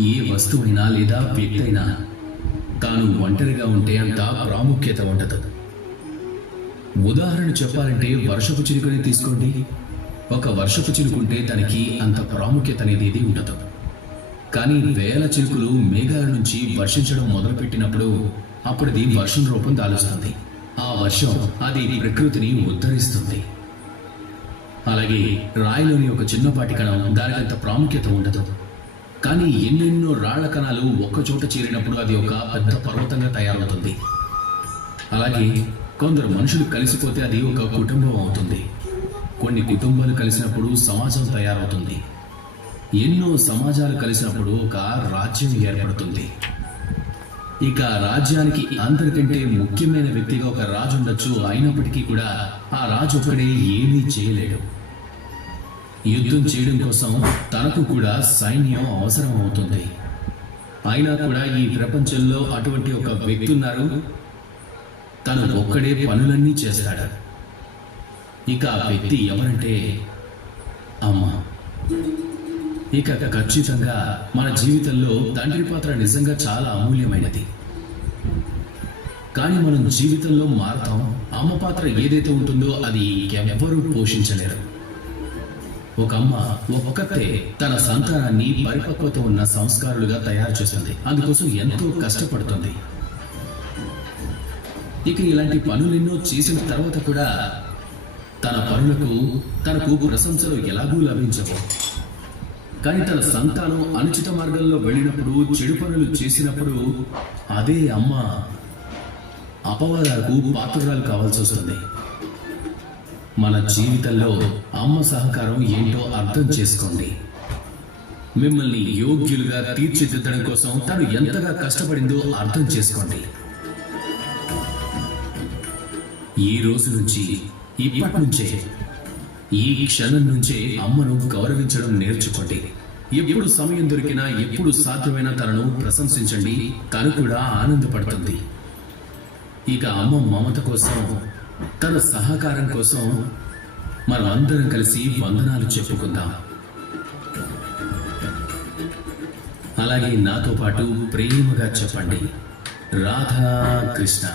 ఏ వస్తువైనా లేదా వ్యక్తి అయినా తాను ఒంటరిగా ఉంటే అంత ప్రాముఖ్యత ఉండదు. ఉదాహరణ చెప్పాలంటే వర్షపు చినుకుని తీసుకోండి. ఒక వర్షపు చినుకుంటే దానికి అంత ప్రాముఖ్యత అనేది ఏది ఉండదు. కానీ వేల చినుకులు మేఘాల నుంచి వర్షించడం మొదలుపెట్టినప్పుడు అప్పుడది వర్షం రూపం దాలుస్తుంది. ఆ వర్షం అది ప్రకృతిని ఉద్ధరిస్తుంది. అలాగే రాయిలోని ఒక చిన్నపాటి కణం దానికి అంత ప్రాముఖ్యత ఉండదు. కానీ ఎన్నెన్నో రాళ్ల కణాలు ఒక్కచోట చేరినప్పుడు అది ఒక పెద్ద పర్వతంగా తయారవుతుంది. అలాగే కొందరు మనుషులు కలిసిపోతే అది ఒక కుటుంబం అవుతుంది. కొన్ని కుటుంబాలు కలిసినప్పుడు సమాజం తయారవుతుంది. ఎన్నో సమాజాలు కలిసినప్పుడు ఒక రాజ్యం ఏర్పడుతుంది. ఇక రాజ్యానికి అందరికంటే ముఖ్యమైన వ్యక్తిగా ఒక రాజు ఉండొచ్చు. అయినప్పటికీ కూడా ఆ రాజు ఒక్కడే ఏమీ చేయలేడు. యుద్ధం చేయడం కోసం తనకు కూడా సైన్యం అవసరం అవుతుంది. అయినా కూడా ఈ ప్రపంచంలో అటువంటి ఒక వ్యక్తి ఉన్నారు. తను ఒక్కడే పనులన్నీ చేస్తాడు. ఇక ఆ వ్యక్తి ఎవరంటే అమ్మ. ఇక ఖచ్చితంగా మన జీవితంలో తండ్రి పాత్ర నిజంగా చాలా అమూల్యమైనది. కానీ మనం జీవితంలో మారుతాం. అమ్మ పాత్ర ఏదైతే ఉంటుందో అది ఎవ్వరూ పోషించలేరు. ఒక అమ్మ ఒక్కతే తన సంతానాన్ని పరిపక్వత ఉన్న సంస్కారులుగా తయారు చేస్తుంది. అందుకోసం ఎంతో కష్టపడుతుంది. ఇక ఇలాంటి పనులెన్నో చేసిన తర్వాత కూడా తన పనులకు తనకు ప్రశంసలు ఎలాగూ లభించవు. కానీ తన సంతానం అనుచిత మార్గంలో వెళ్ళినప్పుడు, చెడు పనులు చేసినప్పుడు అదే అమ్మ అపవాదాలకు పాత్రలు కావాల్సి వస్తుంది. మన జీవితంలో అమ్మ సహకారం ఏంటో అర్థం చేసుకోండి. మిమ్మల్ని యోగ్యులుగా తీర్చిదిద్దడం కోసం తను ఎంతగా కష్టపడిందో అర్థం చేసుకోండి. ఈ రోజు నుంచి, ఇప్పటి నుంచే, ఈ క్షణం నుంచే అమ్మను గౌరవించడం నేర్చుకోండి. ఎప్పుడు సమయం దొరికినా, ఎప్పుడు సాధ్యమైనా తనను ప్రశంసించండి. తను కూడా ఆనందపడుతుంది. ఇక అమ్మ మమత కోసం, తన సహకారం కోసం మనం అందరం కలిసి వందనాలు చెప్పుకుందాం. అలాగే నాతో పాటు ప్రేమగా చెప్పండి, రాధా కృష్ణ.